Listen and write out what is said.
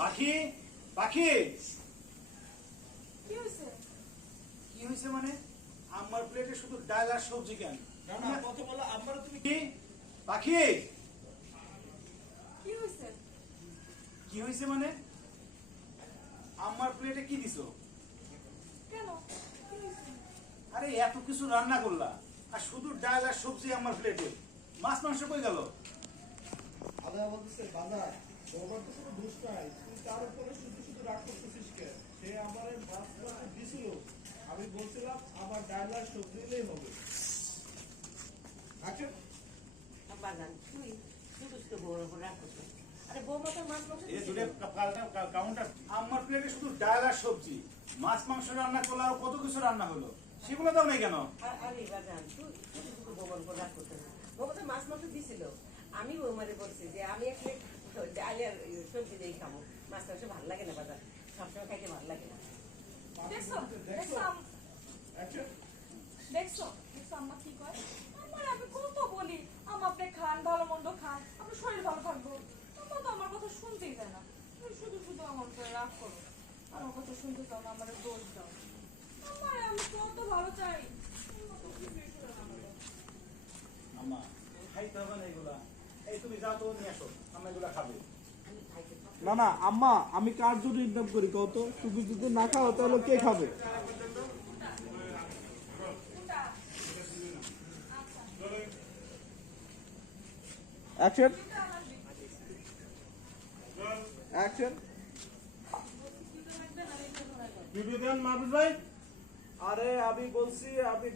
পাখি পাখি কি হয়েছে? কি হয়েছে মানে আমার প্লেটে শুধু ডাল আর সবজি কেন? না না কথা বলো আমার তুমি কি পাখি কি হয়েছে? কি হয়েছে মানে আমার প্লেটে কি দিছো? কেন? কি হয়েছে? আরে এত কিছু রান্না করলা আর শুধু ডাল আর সবজি আমার প্লেটে, মাছ মাংস কই গেল? আদা বলতেছে বাজার তোমার তো কোনো দোষ নাই, তুই তার উপরে শুধু শুধু রাগ করতেছিস কে? সে আমার মাছ মাংস দিছিল, আমি বলছিলাম আমার ডাল আর সবজি দিলেই হবে। আচ্ছা বাগান তুই শুধু শুধু বউর উপর রাগ করছিস। আরে বৌমা তো মাছ মাংস এই দিছিল। দূরে কাউন্টার আমার প্লেটে শুধু ডাল আর সবজি, মাছ মাংস রান্না করলা আর কত কিছু রান্না হলো, সেগুলো দাও নাই কেন? আরে বাগান তুই শুধু শুধু বৌমার উপর রাগ করছিস। বৌমা তো মাছ মাংস দিছিল, আমি বৌমারে বলছি যে আমি এক প্লেট ডাল আর সবজি দিয়ে খাবো, মাছ মাংস ভালো লাগে না বাজার, সবসময় খাইতে ভালো লাগে না। দেখছো? দেখছো? আচ্ছা দেখছো? দেখছো আম্মা কি কয়? আমার আমি কত বলি আম্মা আপনি খান, ভালো মন্দ খান, আপনার শরীর ভালো থাকবো। আম্মা তো আমার কথা শুনতেই দেয় না। তুমি শুধু শুধু আমার উপরে রাগ করো, আমার কথা শুনতে চাও না, আমার দোষ দাও। আমার আমি কত ভালো চাই, আম্মা তো কিছুই শুনে না আমার কথা। আম্মা খাইতে হবে না এগুলা, এই তুমি যাও তো নিয়ে আসো, আমরা এগুলা খাবে। আমি খাইতে না না আম্মা আমি কার জন্য ইনকাম করি কত? তুমি যদি না খাও তাহলে কে খাবে? অ্যাকশন অ্যাকশন ভিডিও দেন মাহবুব ভাই। আরে আমি বলছি আপনি